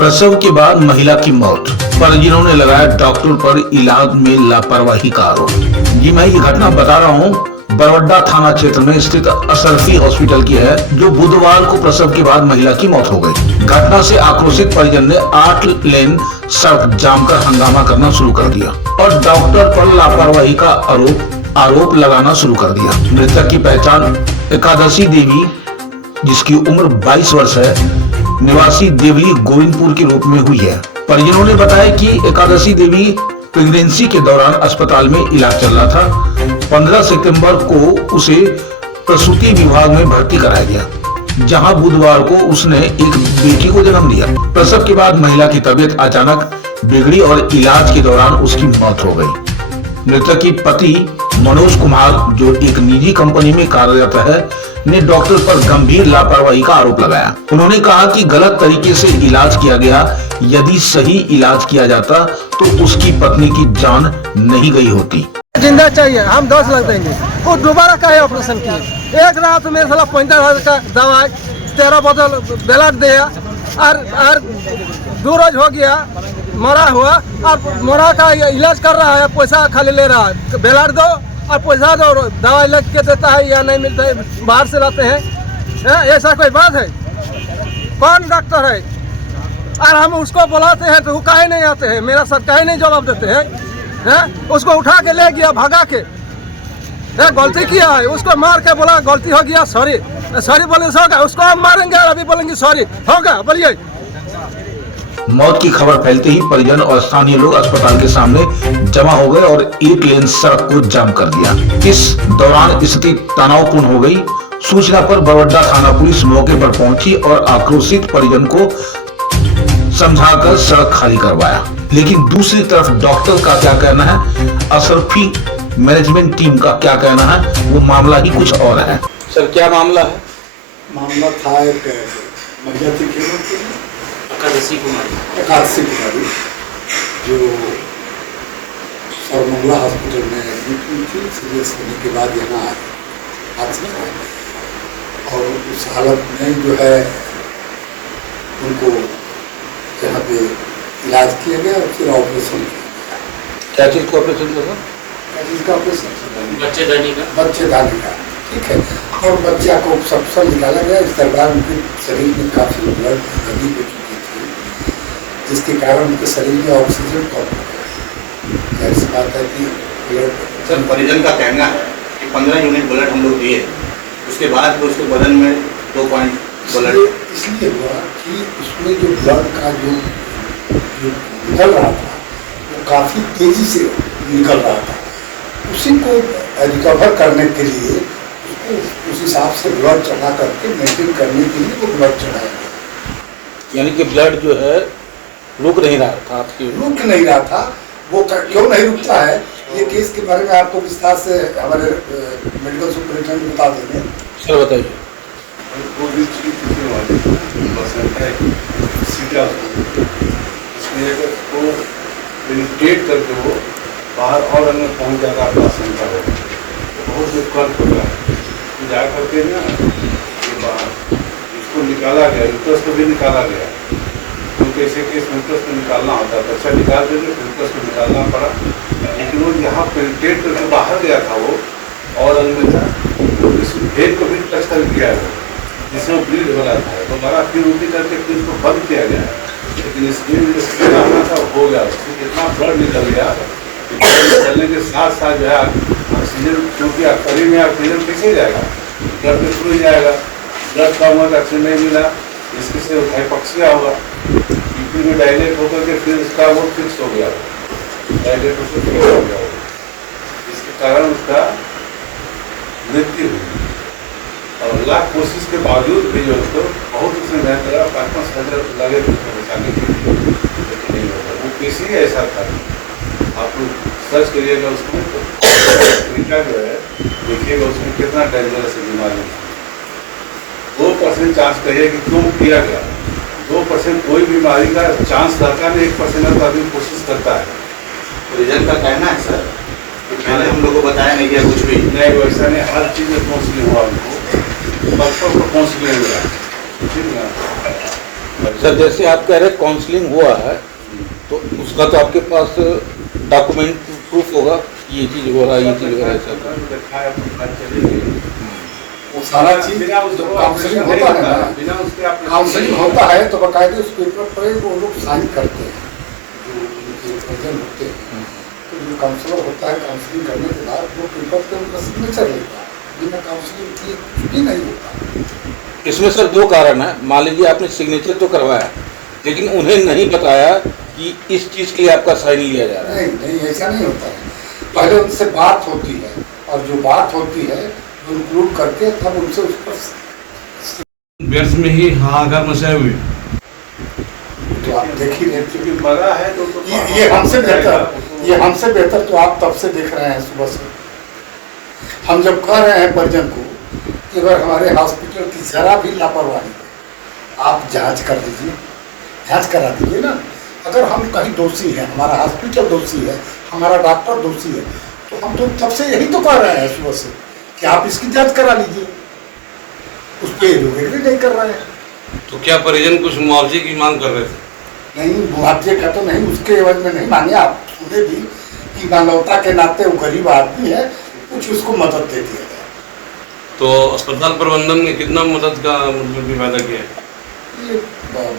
प्रसव के बाद महिला की मौत, परिजनों ने लगाया डॉक्टर पर इलाज में लापरवाही का आरोप। जी मैं ये घटना बता रहा हूँ, बरवड्डा थाना क्षेत्र में स्थित अशरफी हॉस्पिटल की है, जो बुधवार को प्रसव के बाद महिला की मौत हो गई। घटना से आक्रोशित परिजन ने 8 लेन सड़क जाम कर हंगामा करना शुरू कर दिया और डॉक्टर पर लापरवाही का आरोप लगाना शुरू कर दिया। मृतक की पहचान एकादशी देवी, जिसकी उम्र 22 वर्ष है, निवासी देवली गोविंदपुर के रूप में हुई है। परिजनों ने बताया कि एकादशी देवी प्रेगनेंसी के दौरान अस्पताल में इलाज चल रहा था। 15 सितंबर को उसे प्रसूति विभाग में भर्ती कराया गया, जहां बुधवार को उसने एक बेटी को जन्म दिया। प्रसव के बाद महिला की तबीयत अचानक बिगड़ी और इलाज के दौरान उसकी मौत हो गई। मृतक की पति मनोज कुमार, जो एक निजी कंपनी में कार्यरत है, ने डॉक्टर पर गंभीर लापरवाही का आरोप लगाया। उन्होंने कहा कि गलत तरीके से इलाज किया गया। यदि सही इलाज किया जाता तो उसकी पत्नी की जान नहीं गई होती। जिंदा चाहिए, हम 10 लाख देंगे। वो दोबारा का है ऑपरेशन किए, एक रात में साला 50,000 का दवाई, 13 बोतल ब्लड दिया और 2 रोज हो गया मरा हुआ, और मरा का इलाज कर रहा है, पैसा खाली ले रहा है। ब्लड दो और पैसा दो, दवाई लग के देता है या नहीं मिलता है, बाहर से लाते हैं। ऐसा कोई बात है? कौन डॉक्टर है? और हम उसको बुलाते हैं तो वो काहे नहीं आते हैं, मेरा सर काहे नहीं जवाब देते हैं? उसको उठा के ले गया भगा के, गलती किया है, उसको मार के बोला गलती हो गया, सॉरी सॉरी बोले होगा, उसको हम मारेंगे और अभी बोलेंगे सॉरी होगा, बोलिए। मौत की खबर फैलते ही परिजन और स्थानीय लोग अस्पताल के सामने जमा हो गए और 1 लेन सड़क को जाम कर दिया। इस दौरान स्थिति तनावपूर्ण हो गई। सूचना पर बरवड्डा थाना पुलिस मौके पर पहुंची और आक्रोशित परिजन को समझाकर सड़क खाली करवाया। लेकिन दूसरी तरफ डॉक्टर का क्या कहना है, अशरफी मैनेजमेंट टीम का क्या कहना है, वो मामला ही कुछ और है। सर क्या मामला है? मामला था एक महिला थी एकादशी कुमारी, जो सरमंगला हॉस्पिटल में एडमिट हुई थी। सीरियस होने के बाद यहाँ हादसा हुआ और उस हालत में जो है उनको यहाँ पे इलाज किया गया और फिर ऑपरेशन किया गया। क्या चीज़ का ऑपरेशन था? क्या चीज़ का ऑपरेशन? बच्चेदानी का। ठीक है। और बच्चा को सब निकाला गया। इस दरमियान उनके शरीर में काफ़ी ब्लड कमी हो चुकी थी, जिसके कारण उनके शरीर में ऑक्सीजन कम हो गया। ऐसी बात है कि ब्लड। सर परिजन का कहना है कि 15 यूनिट ब्लड हम लोग दिए, उसके बाद भी उसके बदन में 2 पॉइंट ब्लड। इसलिए हुआ कि उसमें जो ब्लड का जो निकल रहा था वो काफ़ी तेज़ी से निकल रहा था। उसी को रिकवर करने के लिए उसको उस हिसाब से ब्लड चढ़ा करके मेंटेन करने के लिए वो ब्लड चढ़ाया गया। यानी कि ब्लड जो है रुक नहीं रहा था आपकी? रुक नहीं रहा था। वो क्यों नहीं रुकता है, ये केस के बारे में आपको विस्तार से हमारे मेडिकल सुपरिटेंडेंट बता देंगे। सर बताइए। पेनिट्रेट करके वो बाहर और अंदर पहुंच जाता है, प्लासेंटा हो तो बहुत डिफिकल्ट होता है। तो जा करके ना ये बाहर इसको निकाला गया, यूट्रस को भी निकाला गया, क्योंकि ऐसे केस में यूट्रस को निकालना होता है। बच्चा निकाल देंगे फिर यूट्रस को निकालना पड़ा, लेकिन वो यहाँ पेनिट्रेट करके बाहर गया था वो और अंग में था, तो इस हेड को भी टच कर दिया है जिसमें वो ब्लीड हो रहा था। तो हमारा फिर उल्टी करके फिर उसको बंद किया गया, लेकिन इसमें जो स्प्रे आना था हो गया, उसमें इतना ब्लड निकल गया कि ब्लड निकलने के साथ साथ जो है ऑक्सीजन, क्योंकि शरीर में ऑक्सीजन कैसे जाएगा, ब्लड में थ्रू जाएगा, ब्लड कम होगा, ऑक्सीजन नहीं मिला, इसके से हाइपोक्सिया होगा, बीपी में डायलेट होकर के फिर उसका वो फिक्स हो गया, डायलेट उसको फिक्स हो गया, इसके कारण उसका मृत्यु हुई। और लाख कोशिश के बावजूद भी जो उसको बहुत उसने मेहनत करा, 5-5 हज़ार लगे थे उसको बचाने के लिए, लेकिन नहीं होता। वो केस ही ऐसा था, आप लोग सर्च करिएगा उसमें तो तरीका जो है देखिएगा उसमें कितना डेंजरस है बीमारी। 2% चांस कहिए कि क्यों किया गया, 2% कोई बीमारी का चांस रहता है, 1% तो आदमी कोशिश करता है। परिजन का कहना है सर कि मैंने हम लोग को बताया नहीं गया कुछ भी नहीं, वैसा नहीं, हर चीज़ में काउंसलिंग हुआ उनको, बच्चों को काउंसलिंग हुआ, ठीक है। सर जैसे आप कह रहे काउंसलिंग हुआ है तो उसका तो आपके पास डॉक्यूमेंट प्रूफ होगा ये चीज हो रहा है ये चीज हो रहा है सर। वो सारा चीज जब काउंसलिंग होता है ना, बिना उसके आप काउंसलिंग होता है तो बाकायदे उस पेपर पर वो लोग साइन करते हैं, जो उनके प्रेजेंट होते हैं। तो जो काउंसलर होता है काउंसलिंग करने के बाद वो पेपर पे उनका सिग्नेचर लेता है, बिना काउंसलिंग किए कुछ भी नहीं होता। इसमें सर दो कारण है। मान लीजिए आपने सिग्नेचर तो करवाया लेकिन उन्हें नहीं बताया कि इस चीज के लिए आपका साइन लिया जा रहा है। नहीं ऐसा नहीं होता है। पहले उनसे बात होती है और जो बात होती है इंक्लूड करके तब उनसे उस पर व्यर्थ में ही हाहाकार मचाए हुए। तो आप देख ही लेते क्योंकि मरा है तो ये हमसे बेहतर तो आप तब से देख रहे हैं सुबह से। हम जब कह रहे हैं परिजन को कि अगर हमारे हॉस्पिटल की जरा भी लापरवाही है आप जांच कर लीजिए, जांच करा दीजिए ना। अगर हम कहीं दोषी हैं, हमारा हॉस्पिटल दोषी है, हमारा डॉक्टर दोषी है, तो हम तो तब से यही तो कह रहे हैं सुबह से कि आप इसकी जांच करा लीजिए। उस पर एग्री नहीं कर रहे हैं। तो क्या परिजन कुछ मुआवजे की मांग कर रहे थे? नहीं, मुआवजे का तो नहीं, उसके एवज में नहीं मांगे। आप सुने भी कि मानवता के नाते वो गरीब आदमी है, कुछ उसको मदद दे दिया जाए। तो अस्पताल प्रबंधन ने कितना मदद का मतलब वादा किया है? ये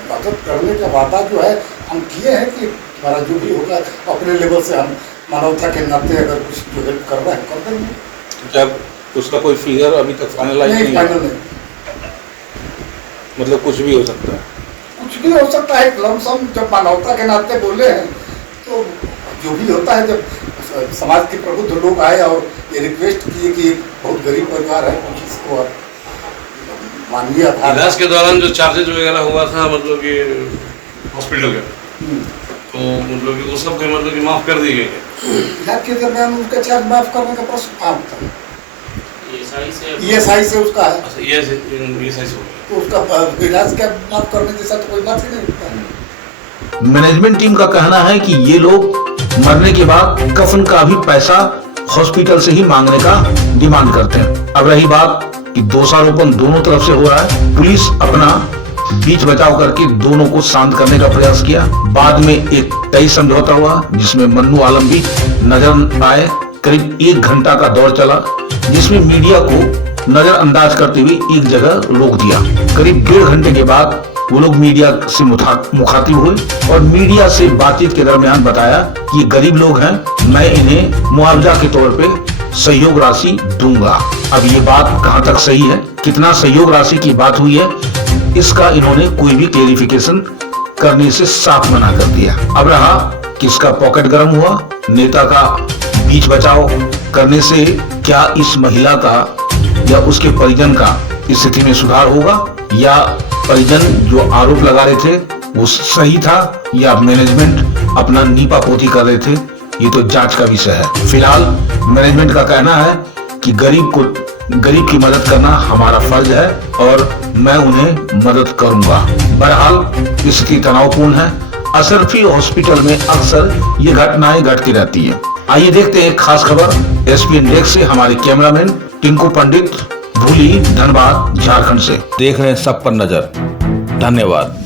मदद करने का वादा जो है हम किए हैं कि हमारा जो भी होगा अपने लेवल से हम मानवता के नाते अगर कुछ जो हेल्प कर रहे हैं कर देंगे। तो जब उसका कोई फिगर अभी तक फाइनलाइज नहीं, नहीं फाइनल है, नहीं, मतलब कुछ भी हो सकता है। कुछ भी हो सकता है। लमसम जब मानवता के नाते बोले हैं तो जो भी होता है, जब समाज के प्रबुद्ध लोग आए और ये रिक्वेस्ट किए कि एक बहुत गरीब परिवार है, कुछ इसको आप मानवीय आधार इलाज के दौरान जो चार्जेज वगैरह हुआ था मतलब कि हॉस्पिटल का, तो मतलब कि वो सब कोई मतलब कि माफ कर दी गई है। इलाज के दरमियान उनका चार्ज माफ करने का प्रश्न कहाँ होता है? ESI से उसका है, अच्छा ये सही हो गया। तो उसका इलाज का माफ करने जैसा तो कोई बात ही नहीं होता है। मैनेजमेंट टीम का कहना है कि ये लोग मरने के बाद कफन का भी पैसा हॉस्पिटल से ही मांगने का डिमांड करते हैं। अब रही बात कि दोषारोपण दोनों तरफ से हो रहा है, पुलिस अपना बीच बचाव करके दोनों को शांत करने का प्रयास किया। बाद में एक तय समझौता हुआ जिसमें मन्नू आलम भी नजर आए। करीब 1 घंटा का दौर चला जिसमें मीडिया को नजरअंदाज करते हुए एक जगह रोक दिया। करीब 1.5 घंटे के बाद वो लोग मीडिया से मुखातिब हुए और मीडिया से बातचीत के दरमियान बताया कि ये गरीब लोग हैं, मैं इन्हें मुआवजा के तौर पे सहयोग राशि दूंगा। अब ये बात कहां तक सही है, कितना सहयोग राशि की बात हुई है, इसका इन्होंने कोई भी क्लेरिफिकेशन करने से साफ मना कर दिया। अब रहा किसका पॉकेट गर्म हुआ, नेता का बीच बचाव करने से क्या इस महिला का या उसके परिजन का स्थिति में सुधार होगा, या परिजन जो आरोप लगा रहे थे वो सही था, या मैनेजमेंट अपना नीपा पोती कर रहे थे, ये तो जांच का विषय है। फिलहाल मैनेजमेंट का कहना है कि गरीब की मदद करना हमारा फर्ज है और मैं उन्हें मदद करूंगा। बहरहाल स्थिति तनावपूर्ण है। अशरफी हॉस्पिटल में अक्सर ये घटनाएं घटती रहती है। आइए देखते हैं खास खबर SPN डेस्क से हमारे कैमरामैन टिंकू पंडित, भूली, धनबाद, झारखंड से। देख रहे हैं सब पर नजर। धन्यवाद।